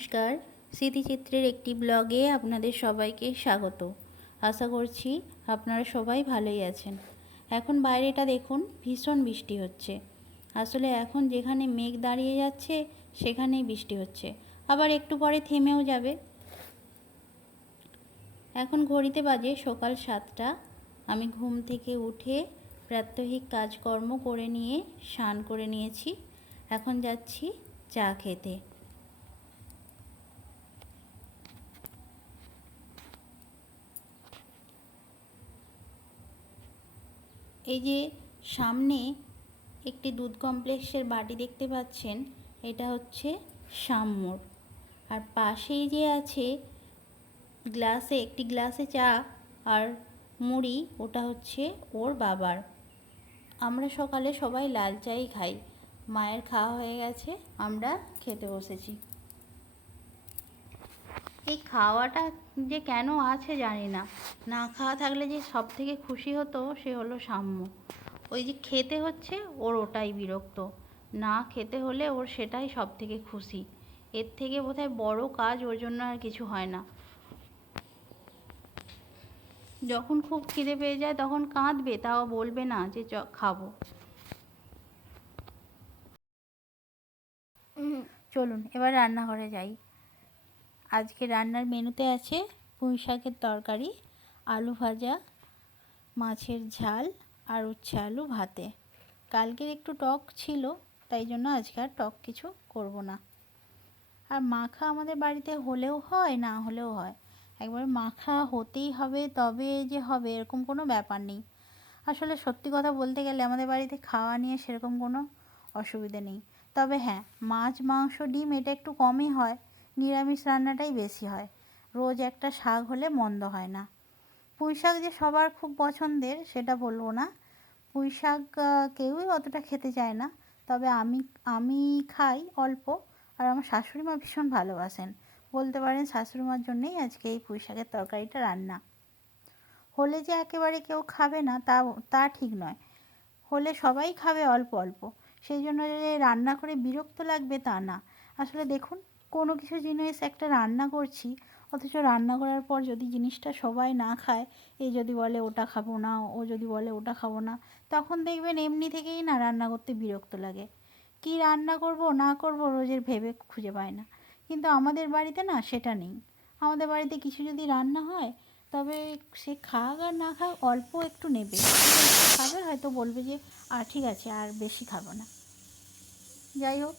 নমস্কার, স্মৃতিচিত্রের একটি ব্লগে আপনাদের সবাইকে স্বাগত। আশা করছি আপনারা সবাই ভালোই আছেন। এখন বাইরেটা দেখুন, ভীষণ বৃষ্টি হচ্ছে। আসলে এখন যেখানে মেঘ দাঁড়িয়ে যাচ্ছে সেখানেই বৃষ্টি হচ্ছে, আবার একটু পরে থেমেও যাবে। এখন ঘড়িতে বাজে সকাল 7টা। আমি ঘুম থেকে উঠে প্রাত্যহিক কাজকর্ম করে নিয়ে স্নান করে নিয়েছি। এখন যাচ্ছি চা খেতে। এই যে সামনে একটি দুধ কমপ্লেক্সের বাটি দেখতে পাচ্ছেন, এটা হচ্ছে শ্যামমোড়। আর পাশেই যে আছে একটি গ্লাসে চা আর মুড়ি, ওটা হচ্ছে ওর বাবার। আমরা সকালে সবাই লাল চাই খাই। মায়ের খাওয়া হয়ে গেছে, আমরা খেতে বসেছি। এই খাওয়াটা যে কেন আছে জানি না, না খাওয়া থাকলে যে সব থেকে খুশি হতো সে হলো সাম্য। ওই যে খেতে হচ্ছে ওর ওটাই বিরক্ত, না খেতে হলে ওর সেটাই সব থেকে খুশি। এর থেকে বোধহয় বড় কাজ ওর জন্য আর কিছু হয় না। যখন খুব খিদে পেয়ে যায় তখন কাঁদবে, তাও বলবে না যে খাবো। চলুন এবার রান্নাঘরে যাই। আজকে রান্নার মেনুতে আছে পুঁই শাকের তরকারি, আলু ভাজা, মাছের ঝাল আর উচ্ছে আলু ভাতে। কালকের একটু টক ছিল, তাই জন্য আজকে আর টক কিছু করব না। আর মাখা আমাদের বাড়িতে হলেও হয়, না হলেও হয়। একবার মাখা হতেই হবে তবে যে হবে এরকম কোনো ব্যাপার নেই। আসলে সত্যি কথা বলতে গেলে আমাদের বাড়িতে খাওয়া নিয়ে সেরকম কোনো অসুবিধে নেই। তবে হ্যাঁ, মাছ, মাংস, ডিম এটা একটু কমই হয়, নিরামিষ রান্নাটাই বেশি হয়। রোজ একটা শাক হলে মন্দ হয় না। পুঁই শাক যে সবার খুব পছন্দের সেটা বলবো না। পুঁই শাক কেউই অতটা খেতে চায় না, তবে আমি খাই অল্প। আর আমার শাশুড়ি মা ভীষণ ভালোবাসেন, বলতে পারেন শাশুড়ি মার জন্যেই আজকে এই পুঁই শাকের তরকারিটা রান্না। হলে যে একেবারে কেউ খাবে না তা ঠিক নয়, হলে সবাই খাবে অল্প অল্প। সেই জন্য যে রান্না করে বিরক্ত লাগবে তা না। আসলে দেখুন, কোনো কিছু জিনিস একটা রান্না করছি, অথচ রান্না করার পর যদি জিনিসটা সবাই না খায়, যদি বলে ওটা খাবো না, ও যদি বলে ওটা খাবো না, তখন দেখবেন এমনি থেকেই না রান্না করতে বিরক্ত লাগে। কি রান্না করব না করব রোজের ভেবে খুঁজে পায় না। কিন্তু আমাদের বাড়িতে না সেটা নেই। আমাদের বাড়িতে কিছু যদি রান্না হয়, তবে সে খাক আর না খাক অল্প একটু নেবে, খাবে, হয়তো বলবে যে ঠিক আছে আর বেশি খাবো না। যাই হোক,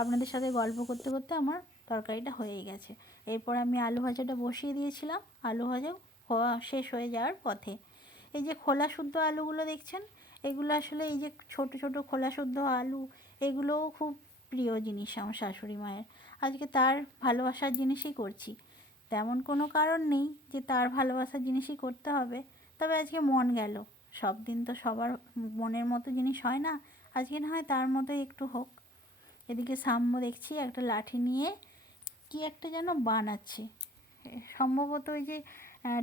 আপনাদের সাথে গল্প করতে করতে আমার তরকারিটা হয়েই গেছে। এরপর আমি আলু ভাজাটা বসিয়ে দিয়েছিলাম। আলু ভাজাও হওয়া শেষ হয়ে যাওয়ার পথে। এই যে খোলা শুদ্ধ আলুগুলো দেখছেন, এগুলো আসলে এই যে ছোট ছোট খোলা শুদ্ধ আলু, এগুলোও খুব প্রিয় জিনিস আমার শাশুড়ি মায়ের। আজকে তার ভালোবাসার জিনিসই করছি। তেমন কোনো কারণ নেই যে তার ভালোবাসার জিনিসই করতে হবে, তবে আজকে মন গেল। সব দিন তো সবার মনের মতো জিনিস হয় না, আজকে না হয় তার মতোই একটু হোক। এদিকে সাম্য দেখছি একটা লাঠি নিয়ে কি একটা যেন বানাচ্ছে, সম্ভবত ওই যে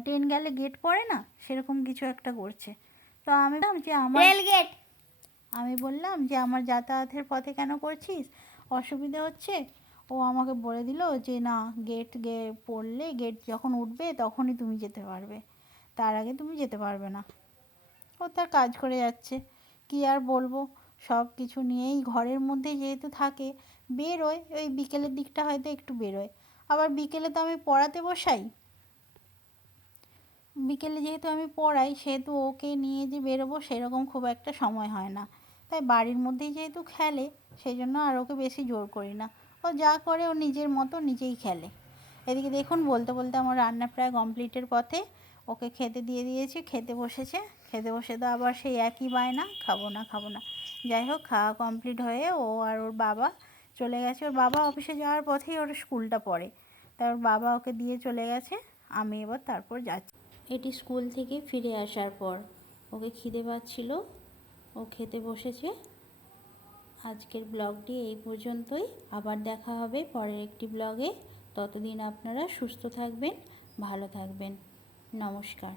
ট্রেন গেলে গেট পড়ে না, সেরকম কিছু একটা করছে। তো আমি বললাম যে আমার যাতায়াতের পথে কেন করছিস, অসুবিধে হচ্ছে। ও আমাকে বলে দিল যে না, গেট পড়লে, গেট যখন উঠবে তখনই তুমি যেতে পারবে, তার আগে তুমি যেতে পারবে না। ও তার কাজ করে যাচ্ছে, কি আর বলবো। সব কিছু নিয়েই ঘরের মধ্যেই যেহেতু থাকে, বেরোয় ওই বিকেলের দিকটা হয়তো একটু বেরোয়। আবার বিকেলে তো আমি পড়াতে বসাই, বিকেলে যেহেতু আমি পড়াই সেহেতু ওকে নিয়ে যে বেরোবো সেরকম খুব একটা সময় হয় না। তাই বাড়ির মধ্যেই যেহেতু খেলে, সেই জন্য আর ওকে বেশি জোর করি না। ও যা করে ও নিজের মতো নিজেই খেলে। এদিকে দেখুন, বলতে বলতে আমার রান্না প্রায় কমপ্লিটের পথে। ওকে খেতে দিয়ে দিয়েছি, খেতে বসেছে। খেতে বসে তো আবার সেই একই বায়না, খাবো না খাবো না। যাই হোক, খাওয়া কমপ্লিট হয়ে ও আর ওর বাবা চলে গেছে। ওর বাবা অফিসে যাওয়ার পথেই ওর স্কুলটা পড়ে, তাই ওর বাবা ওকে দিয়ে চলে গেছে। আমি এবার তারপর যাচ্ছি। এটি স্কুল থেকে ফিরে আসার পর ওকে খিদে পাচ্ছিল, ও খেতে বসেছে। আজকের ব্লগটি এই পর্যন্তই। আবার দেখা হবে পরের একটি ব্লগে। ততদিন আপনারা সুস্থ থাকবেন, ভালো থাকবেন। নমস্কার।